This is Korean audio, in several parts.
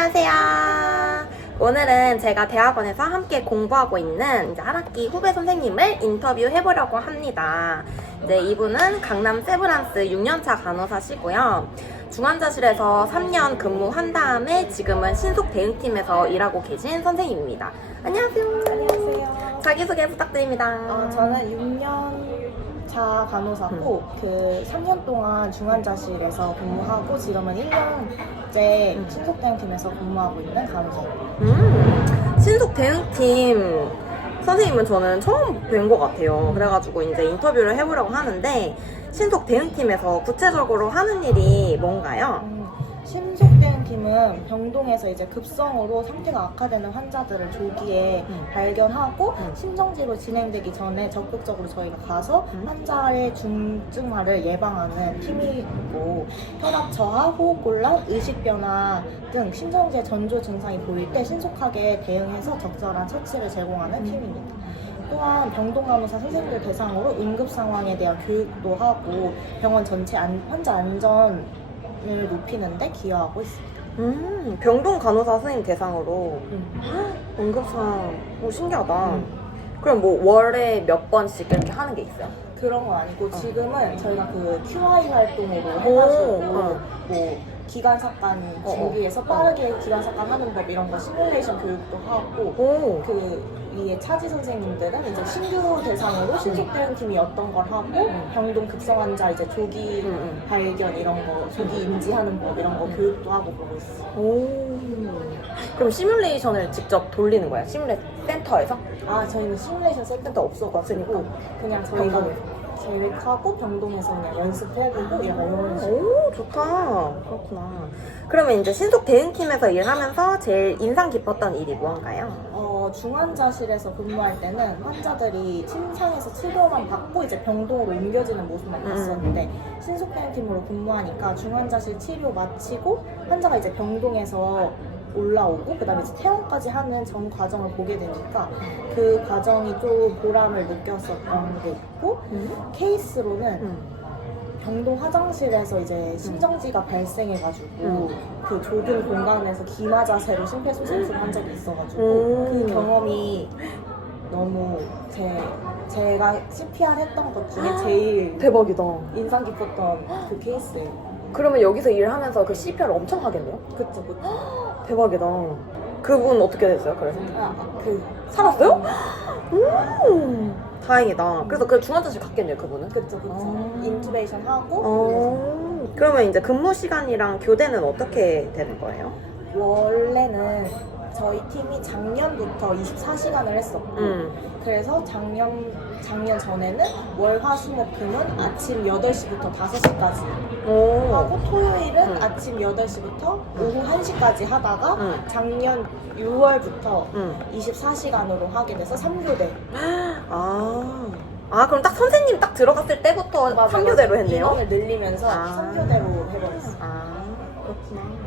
안녕하세요. 오늘은 제가 대학원에서 함께 공부하고 있는 이제 한 학기 후배 선생님을 인터뷰해보려고 합니다. 이제 이분은 강남 세브란스 6년차 간호사시고요. 중환자실에서 3년 근무한 다음에 지금은 신속 대응팀에서 일하고 계신 선생님입니다. 안녕하세요. 안녕하세요. 자기소개 부탁드립니다. 저는 6년차 간호사고 그 3년 동안 중환자실에서 근무하고 지금은 1년째 신속대응팀에서 근무하고 있는 간호사입니다. 신속 대응팀 선생님은 저는 처음 뵌 것 같아요. 그래가지고 이제 인터뷰를 해보려고 하는데 신속 대응팀에서 구체적으로 하는 일이 뭔가요? 신속대응팀은 병동에서 이제 급성으로 상태가 악화되는 환자들을 조기에 발견하고 심정지로 진행되기 전에 적극적으로 저희가 가서 환자의 중증화를 예방하는 팀이고, 혈압 저하, 호흡곤란, 의식변화 등 심정지의 전조 증상이 보일 때 신속하게 대응해서 적절한 처치를 제공하는 팀입니다. 또한 병동간호사 선생님들 대상으로 응급 상황에 대한 교육도 하고 병원 전체 환자 안전을 높이는 데 기여하고 있습니다. 병동 간호사 선생님 대상으로 응급상 신기하다. 그럼 뭐 월에 몇 번씩 이렇게 하는 게 있어요? 그런 건 아니고 지금은 저희가 그 QI 활동으로 해가지고 뭐 기관사건 준비해서 빠르게 기관사건 하는 법 이런 거 시뮬레이션 교육도 하고, 그 위에 차지 선생님들은 이제 신규 대상으로 신속대응팀이 어떤 걸 하고 병동 급성 환자 이제 조기 발견 이런 거, 조기 인지하는 법 이런 거 교육도 하고 그러고 있어요. 그럼 시뮬레이션을 직접 돌리는 거예요? 시뮬레이션 센터에서? 저희는 시뮬레이션 센터 없어가지고 그냥 저희가 계획하고 병동에서 그냥 연습해보고 이런 식으로. 오, 좋다. 그렇구나. 그러면 이제 신속 대응팀에서 일하면서 제일 인상 깊었던 일이 무언가요? 중환자실에서 근무할 때는 환자들이 침상에서 치료만 받고 이제 병동으로 옮겨지는 모습만 봤었는데 신속대응팀으로 근무하니까 중환자실 치료 마치고 환자가 이제 병동에서 올라오고 그다음에 이제 퇴원까지 하는 전 과정을 보게 되니까 그 과정이 좀 보람을 느꼈었던 게 있고, 케이스로는 병동 화장실에서 이제 심정지가 발생해가지고 그 좁은 공간에서 기마자세로 심폐소생술을 한 적이 있어가지고 그 경험이 너무 제가 CPR 했던 것 중에 제일 대박이다. 인상 깊었던 그 케이스예요. 그러면 여기서 일하면서 그 CPR 엄청 하겠네요? 그쵸. 대박이다. 그분 어떻게 됐어요, 그래서? 살았어요? 다행이다. 그래서 그 중환자실 갔겠네요, 그분은? 그쵸. 인투베이션 하고 그러면 이제 근무 시간이랑 교대는 어떻게 되는 거예요? 원래는 저희 팀이 작년부터 24시간을 했었고 그래서 작년 전에는 월, 화, 수, 목, 금은 아침 8시부터 5시까지 하고 토요일은 아침 8시부터 오후 1시까지 하다가 작년 6월부터 24시간으로 하게 돼서 3교대. 그럼 딱 선생님 딱 들어갔을 때부터 3교대로 했네요? 인원을 늘리면서 3교대로 해버렸어요. 그렇구나.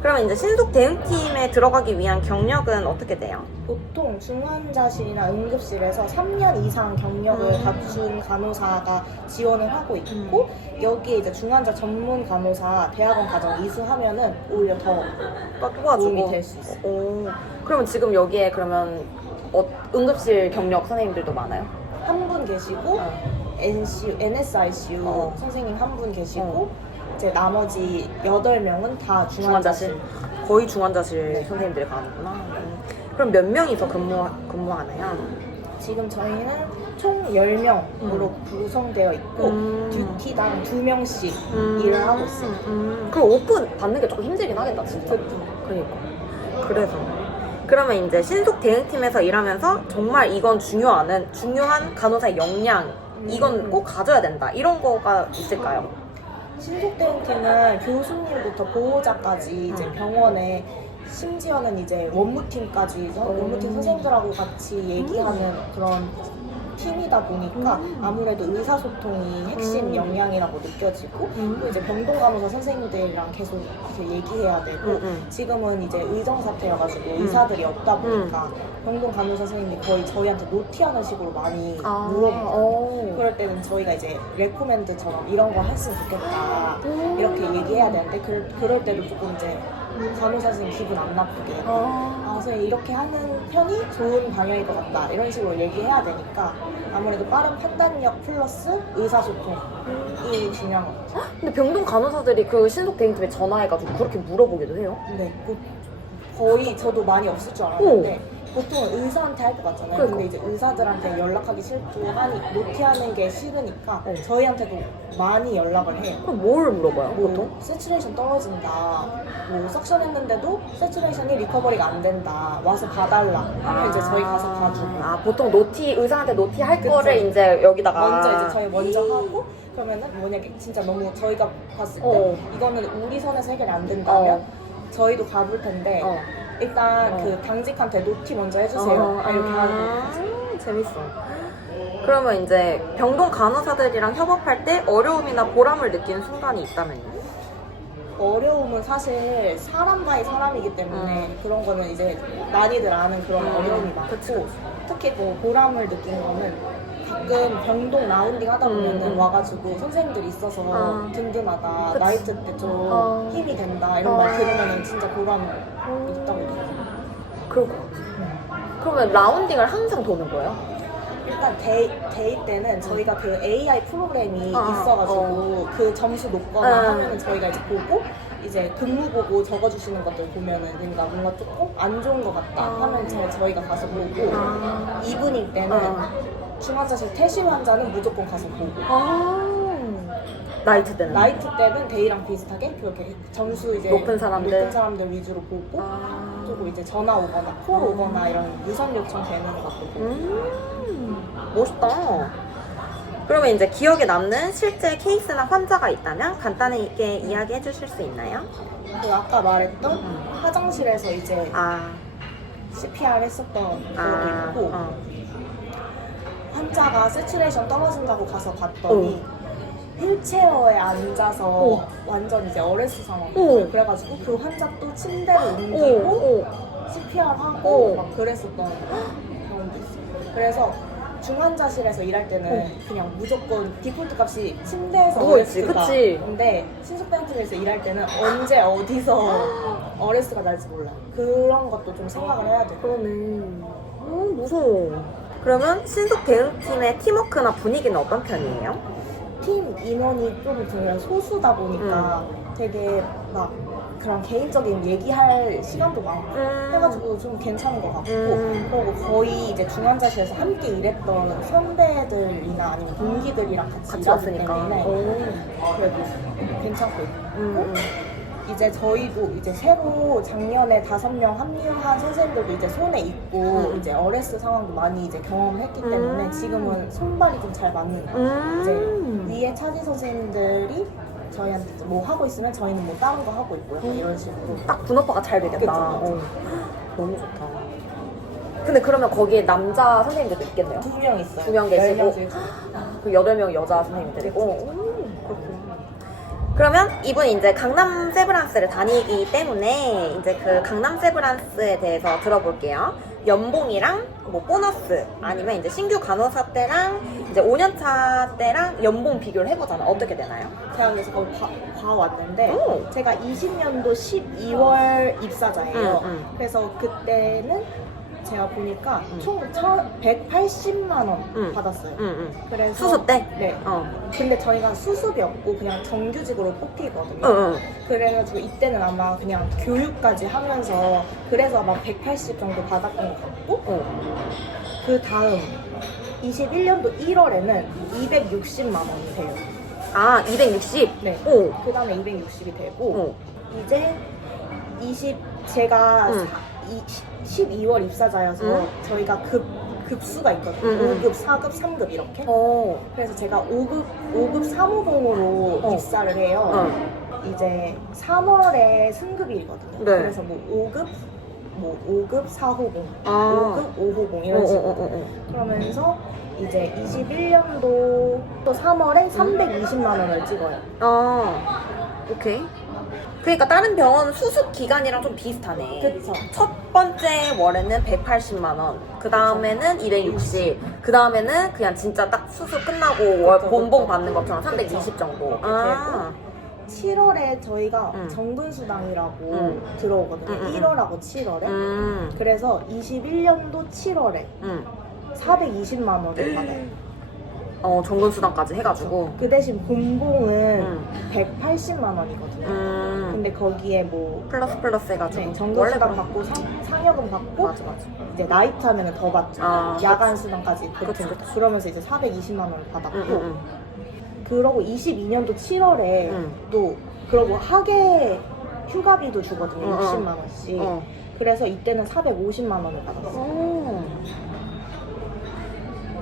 그러면 이제 신속 대응팀에 들어가기 위한 경력은 어떻게 돼요? 보통 중환자실이나 응급실에서 3년 이상 경력을 갖춘 간호사가 지원을 하고 있고, 여기에 이제 중환자 전문 간호사 대학원 과정 이수하면은 오히려 더 도움이 될 수 있어요. 그러면 지금 여기에 그러면 응급실 경력 선생님들도 많아요? 한 분 계시고 NSICU 선생님 한 분 계시고 이제 나머지 8명은 다 중환자실. 거의 중환자실 선생님들이 가는구나. 그럼 몇 명이서 근무하나요? 지금 저희는 총 10명으로 구성되어 있고 듀티당 2명씩 일을 하고 있어요. 그럼 오픈 받는 게 조금 힘들긴 하겠다, 진짜. 그러니까. 그래서. 그러면 이제 신속 대응팀에서 일하면서 정말 이건 중요한 간호사의 역량, 이건 꼭 가져야 된다, 이런 거가 있을까요? 신속대응팀은 교수님부터 보호자까지 이제 병원에, 심지어는 이제 원무팀까지 원무팀 선생님들하고 같이 얘기하는 그런 팀이다 보니까 아무래도 의사소통이 핵심 역량이라고 느껴지고, 또 이제 병동간호사 선생님들이랑 계속 이렇게 얘기해야 되고, 지금은 이제 의정사태여가지고 의사들이 없다 보니까 병동간호사 선생님이 거의 저희한테 노티하는 식으로 많이 물어보고, 그럴 때는 저희가 이제 레코멘드처럼 이런 거 했으면 좋겠다 이렇게 얘기해야 되는데, 그럴 때도 조금 이제 간호사진 기분 안 나쁘게 선생님 이렇게 하는 편이 좋은 방향일 것 같다 이런 식으로 얘기해야 되니까 아무래도 빠른 판단력 플러스 의사소통이 중요한 것 같아요. 근데 병동 간호사들이 그 신속 대응팀에 전화해가지고 그렇게 물어보기도 해요? 네, 거의 저도 많이 없을 줄 알았는데 보통은 의사한테 할 것 같잖아요. 그러니까. 근데 이제 의사들한테 연락하기 싫고 노티하는 게 싫으니까 저희한테도 많이 연락을 해요. 그럼 뭘 물어봐요, 뭐 보통? 세츄레이션 떨어진다, 뭐 석션 했는데도 세츄레이션이 리커버리가 안 된다, 와서 봐달라 하면 이제 저희 가서 봐주고. 보통 의사한테 노티 할 그쵸. 거를 이제 여기다가 먼저 이제 저희 먼저 하고 그러면은 만약에 진짜 너무 저희가 봤을 때 이거는 우리 선에서 해결이 안 된다면 저희도 가볼 텐데 일단 그 당직한테 노티 먼저 해주세요. 이렇게 하고. 재밌어. 그러면 이제 병동 간호사들이랑 협업할 때 어려움이나 보람을 느끼는 순간이 있다면요? 어려움은 사실 사람과의 사람이기 때문에 그런 거는 이제 많이들 아는 그런 어려움이 많고 그치. 특히 뭐 보람을 느끼는 거는 가끔 병동 라운딩 하다 보면은 와가지고 선생님들이 있어서 든든하다, 그치. 나이트 때 좀 힘이 된다 이런 말 들으면은 진짜 보람 있다고 느껴요. 그럴 것 같아. 그러면 라운딩을 항상 도는 거예요? 일단 데이 때는 저희가 그 AI 프로그램이 있어가지고 그 점수 높거나 하면은 저희가 이제 보고 이제 근무 보고 적어주시는 것들 보면은 그러니까 뭔가 조금 안 좋은 것 같다 하면 저희가 가서 보고 이브닝 때는 중환자실 퇴실 환자는 무조건 가서 보고 나이트 때는? 나이트 때는 데이랑 비슷하게 그렇게 점수 이제 높은 사람들 위주로 보고 조금 이제 전화 오거나 콜 오거나 이런 유선 요청 되는 것도 보고. 멋있다. 그러면 이제 기억에 남는 실제 케이스나 환자가 있다면 간단하게 이야기해 주실 수 있나요? 그 아까 말했던 화장실에서 이제 CPR 했었던 것도 있고 환자가 세츄레이션 떨어진다고 가서 봤더니 휠체어에 앉아서 완전 이제 어레스 상황이었어요. 그래가지고 그 환자 또 침대로 옮기고 CPR 하고 막 그랬었던 경험도 있어요. 그래서 중환자실에서 일할 때는 그냥 무조건 디폴트 값이 침대에서 누워있지, 어레스가. 그치? 근데 신속병팀에서 일할 때는 언제 어디서 어레스가 날지 몰라. 그런 것도 좀 생각을 해야 돼요. 그러네. 무서워. 그러면 신속 대응팀의 팀워크나 분위기는 어떤 편이에요? 팀 인원이 좀 그냥 소수다 보니까 되게 막 그런 개인적인 얘기할 시간도 많고 해가지고 좀 괜찮은 것 같고 그리고 거의 이제 중환자실에서 함께 일했던 선배들이나 아니면 동기들이랑 같이 일하기 왔으니까. 때문에 그래도 괜찮고 있고 이제 저희도 이제 새로 작년에 5명 합류한 선생님들도 이제 손에 있고 이제 어레스 상황도 많이 이제 경험했기 때문에 지금은 손발이 좀 잘 맞는 거예요. 이제 위에 차지 선생님들이 저희한테 뭐 하고 있으면 저희는 뭐 다른 거 하고 있고요. 이런 식으로. 딱 분업화가 잘 되겠다. 그쵸. 너무 좋다. 근데 그러면 거기에 남자 선생님들도 있겠네요? 2명 있어요. 2명 계시고 10명 중에 그 8명 여자 선생님들이고. 그렇구나. 그러면 이분 이제 강남 세브란스를 다니기 때문에 이제 그 강남 세브란스에 대해서 들어볼게요. 연봉이랑 뭐 보너스 아니면 이제 신규 간호사 때랑 이제 5년차 때랑 연봉 비교를 해보자면 어떻게 되나요? 제가 그래서 거기 봐왔는데 제가 20년도 12월 입사자예요. 그래서 그때는 제가 보니까 총 180만 원 받았어요. 그래서 수습 때? 네. 근데 저희가 수습이 없고 그냥 정규직으로 뽑히거든요. 그래가지고 이때는 아마 그냥 교육까지 하면서 그래서 아마 180 정도 받았던 것 같고 그 다음 21년도 1월에는 260만 원이 돼요. 260? 네. 그 다음에 260이 되고 이제 제가 12월 입사자여서 저희가 급수가 있거든요. 5급, 4급, 3급 이렇게. 그래서 제가 5급 사무봉으로 입사를 해요. 이제 3월에 승급이거든요. 네. 그래서 뭐 5급 4호봉, 5급 5호봉 이런 식으로. 그러면서 이제 21년도 또 3월에 320만 원을 찍어요. 오케이. 그러니까 다른 병원 수습 기간이랑 좀 비슷하네. 그쵸. 첫 번째 월에는 180만 원, 그 다음에는 260, 그 다음에는 그냥 진짜 딱 수습 끝나고 월 본봉 받는 것처럼 320 정도. 7월에 저희가 음. 정근수당이라고 들어오거든요. 1월하고 7월에. 그래서 21년도 7월에 420만 원을 받아요. 정근수당까지 해가지고. 그 대신 본봉은 180만 원이거든요. 근데 거기에 뭐 플러스 해가지고. 네, 정근수당 받고 상여금 받고 맞아. 이제 나이트 하면 더 받죠. 아, 야간 수당까지 그치. 그러면서 이제 420만 원을 받았고 그러고 22년도 7월에 또 그러고 학예 휴가비도 주거든요. 60만 원씩. 그래서 이때는 450만 원을 받았어요.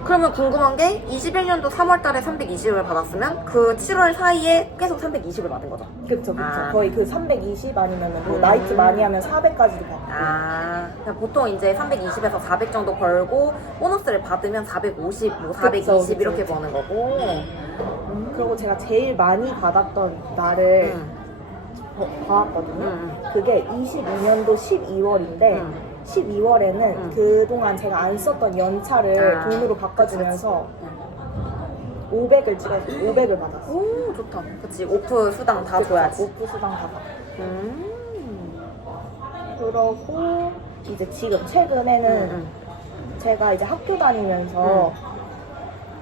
그러면 궁금한 게 21년도 3월 달에 320을 받았으면 그 7월 사이에 계속 320을 받은 거죠? 그쵸. 아. 거의 그 320 아니면 뭐 나이트 많이 하면 400까지도 받고. 그냥 보통 이제 320에서 400 정도 벌고 보너스를 받으면 450, 뭐 420 그쵸. 이렇게 버는 거고. 그리고 제가 제일 많이 받았던 날을 봐왔거든요. 그게 22년도 12월인데 12월에는 그동안 제가 안 썼던 연차를 돈으로 바꿔주면서 500을 찍어서 500을 받았어요. 오, 좋다. 그치, 오프 수당 다 줘야지. 오프 수당 다 받고. 그러고 이제 지금 최근에는 제가 이제 학교 다니면서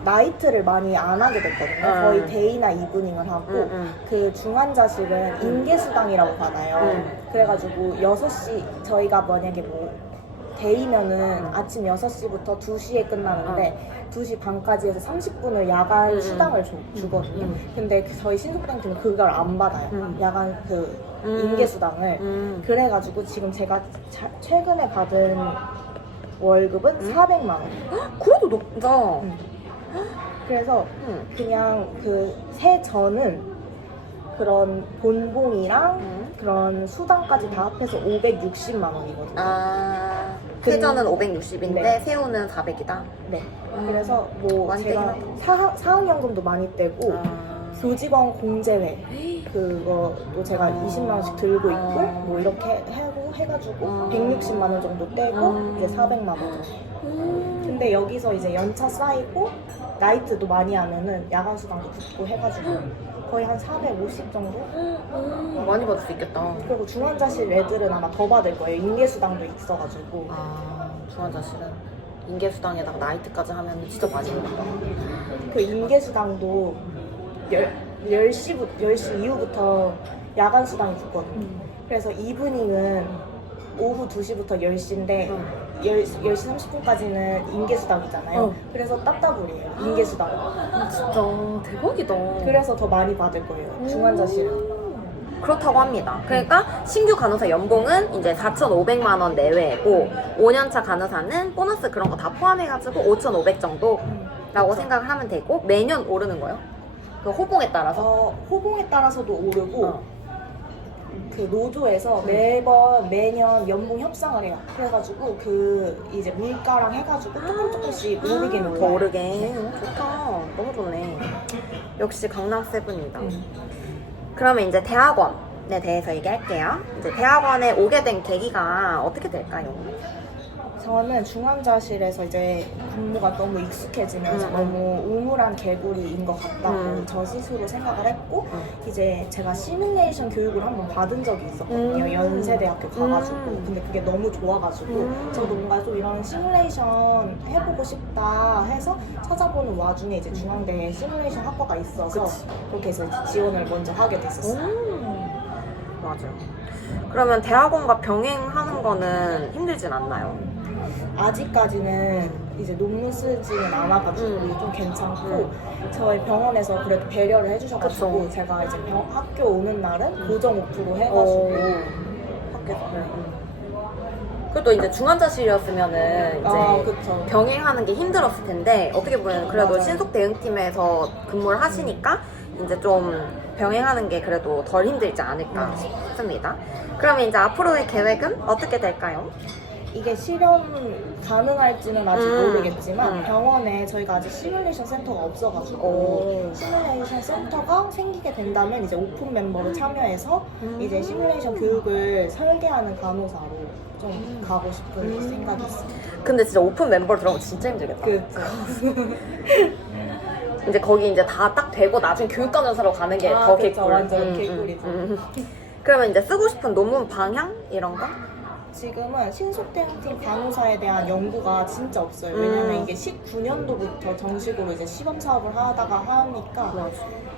나이트를 많이 안 하게 됐거든요. 거의 데이나 이브닝을 하고 그 중환자실은 인계수당이라고 받아요. 그래가지고 6시 저희가 만약에 뭐 데이면은 아침 6시부터 2시에 끝나는데 2시 반까지 해서 30분을 야간 수당을 주거든요. 근데 저희 신속당팀은 그걸 안 받아요. 야간 그 인계수당을. 그래가지고 지금 제가 최근에 받은 월급은 400만 원. 그래도 높다. 그래서 그냥 그 세전은 그런 본봉이랑 그런 수당까지 다 합해서 560만 원이거든요. 세전은 560인데 네. 새우는 400이다. 네. 그래서 뭐 많이 제가 떼긴 사학연금도 많이 떼고 교직원 공제회 그것도 제가 20만 원씩 들고 있고 뭐 이렇게 하고 해가지고 160만 원 정도 떼고 이제 400만 원. 근데 여기서 이제 연차 쌓이고 나이트도 많이 하면은 야간 수당도 붙고 해가지고 거의 한 450 정도? 많이 받을 수 있겠다. 그리고 중환자실 애들은 아마 더 받을 거예요. 인계수당도 있어가지고. 중환자실은 인계수당에다가 나이트까지 하면 진짜 많이 받는다. 그 인계수당도 10시 이후부터 야간 수당이 붙거든요. 그래서 이브닝은 오후 2시부터 10시인데 10시 30분까지는 인계수당이잖아요. 그래서 따따블이에요. 인계수당. 진짜 대박이다. 그래서 더 많이 받을 거예요. 중환자실은. 그렇다고 합니다. 그러니까 신규 간호사 연봉은 이제 4,500만 원 내외고 5년차 간호사는 보너스 그런 거 다 포함해가지고 5,500 정도라고 생각을 하면 되고 매년 오르는 거예요? 그 호봉에 따라서? 호봉에 따라서도 오르고 그 노조에서 매년 연봉 협상을 해요. 그래가지고 그 이제 물가랑 해가지고 조금씩 오르긴 올라요. 더 오르게. 좋다. 너무 좋네. 역시 강남 세븐이다. 그러면 이제 대학원에 대해서 얘기할게요. 이제 대학원에 오게 된 계기가 어떻게 될까요? 저는 중환자실에서 이제 근무가 너무 익숙해지면서 너무 우물한 개구리인 것 같다고 저 스스로 생각을 했고 이제 제가 시뮬레이션 교육을 한번 받은 적이 있었거든요. 연세대학교 가가지고. 근데 그게 너무 좋아가지고 저도 뭔가 좀 이런 시뮬레이션 해보고 싶다 해서 찾아보는 와중에 이제 중앙대에 시뮬레이션 학과가 있어서 그렇게 해서 지원을 먼저 하게 됐었어요. 맞아요. 그러면 대학원과 병행하는 거는 힘들진 않나요? 아직까지는 이제 논문 쓰지는 않아가지고 좀 괜찮고 저희 병원에서 그래도 배려를 해주셔가지고 그쵸. 제가 이제 학교 오는 날은 고정 오프로 해가지고 학교에서 그래도 이제 중환자실이었으면은 이제 그쵸. 병행하는 게 힘들었을 텐데 어떻게 보면 그래도 맞아요. 신속 대응팀에서 근무를 하시니까 이제 좀 병행하는 게 그래도 덜 힘들지 않을까 싶습니다. 그러면 이제 앞으로의 계획은 어떻게 될까요? 이게 실현 가능할지는 아직 모르겠지만 병원에 저희가 아직 시뮬레이션 센터가 없어가지고 시뮬레이션 센터가 생기게 된다면 이제 오픈 멤버로 참여해서 이제 시뮬레이션 교육을 설계하는 간호사로 좀 가고 싶은 생각이 있습니다. 근데 진짜 오픈 멤버로 들어가면 진짜 힘들겠다. 그렇죠. 이제 거기 이제 다 딱 되고 나중에 교육간호사로 가는 게 더 그쵸, 개꿀. 완전 개꿀이죠. 그러면 이제 쓰고 싶은 논문 방향 이런 거? 지금은 신속대응팀 간호사에 대한 연구가 진짜 없어요. 왜냐면 이게 19년도부터 정식으로 이제 시범 사업을 하다가 하니까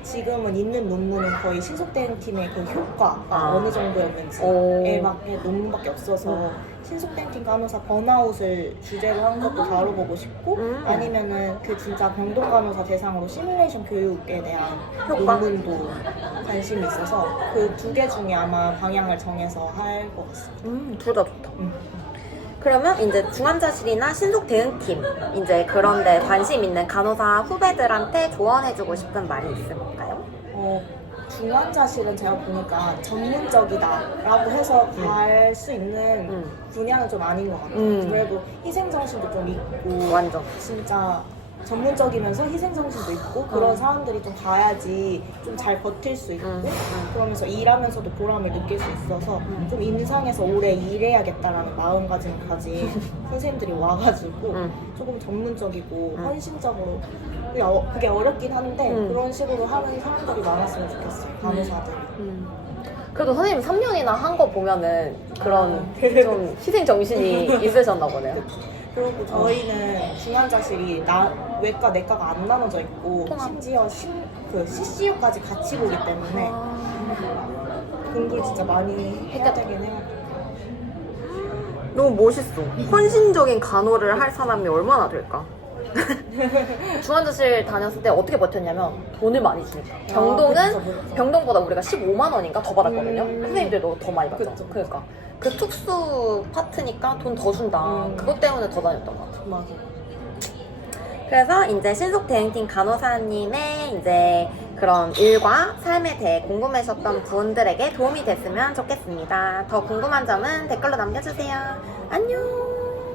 지금은 있는 논문은 거의 신속대응팀의 그 효과가 어느 정도였는지에 맞게 논문밖에 없어서 신속대응팀 간호사 번아웃을 주제로 한 것도 다뤄보고 싶고 아니면은 그 진짜 병동 간호사 대상으로 시뮬레이션 교육에 대한 효과? 논문도 관심이 있어서 그 두 개 중에 아마 방향을 정해서 할 것 같습니다. 둘 다 좋다. 그러면 이제 중환자실이나 신속 대응팀 이제 그런데 관심 있는 간호사 후배들한테 조언해주고 싶은 말이 있을까요? 중환자실은 제가 보니까 전문적이다라고 해서 갈 수 있는 분야는 좀 아닌 것 같아요. 그래도 희생정신도 좀 있고 완전. 진짜 전문적이면서 희생정신도 있고 그런 사람들이 좀 가야지 좀 잘 버틸 수 있고 그러면서 일하면서도 보람을 느낄 수 있어서 좀 임상에서 오래 일해야겠다라는 마음가짐을 가진 선생님들이 와가지고 조금 전문적이고 헌신적으로 그게 어렵긴 한데 그런 식으로 하는 사람들이 많았으면 좋겠어요. 간호사들이. 그래도 선생님 3년이나 한 거 보면은 그런 좀 희생 정신이 있으셨나 보네요. 그리고 저희는 중환자실이 외과, 내과가 안 나눠져 있고 심지어 그 CCU까지 같이 보기 때문에 공부를 진짜 많이 해야 되긴 해요. 너무 멋있어. 헌신적인 간호를 할 사람이 얼마나 될까? 중환자실 다녔을 때 어떻게 버텼냐면 돈을 많이 주니까. 병동은 그쵸. 병동보다 우리가 15만 원인가 더 받았거든요. 선생님들도 더 많이 받죠. 그쵸. 그러니까 그 특수 파트니까 돈 더 준다. 그것 때문에 더 다녔던 것 같아. 맞아. 그래서 이제 신속 대응팀 간호사님의 이제 그런 일과 삶에 대해 궁금하셨던 분들에게 도움이 됐으면 좋겠습니다. 더 궁금한 점은 댓글로 남겨주세요. 안녕.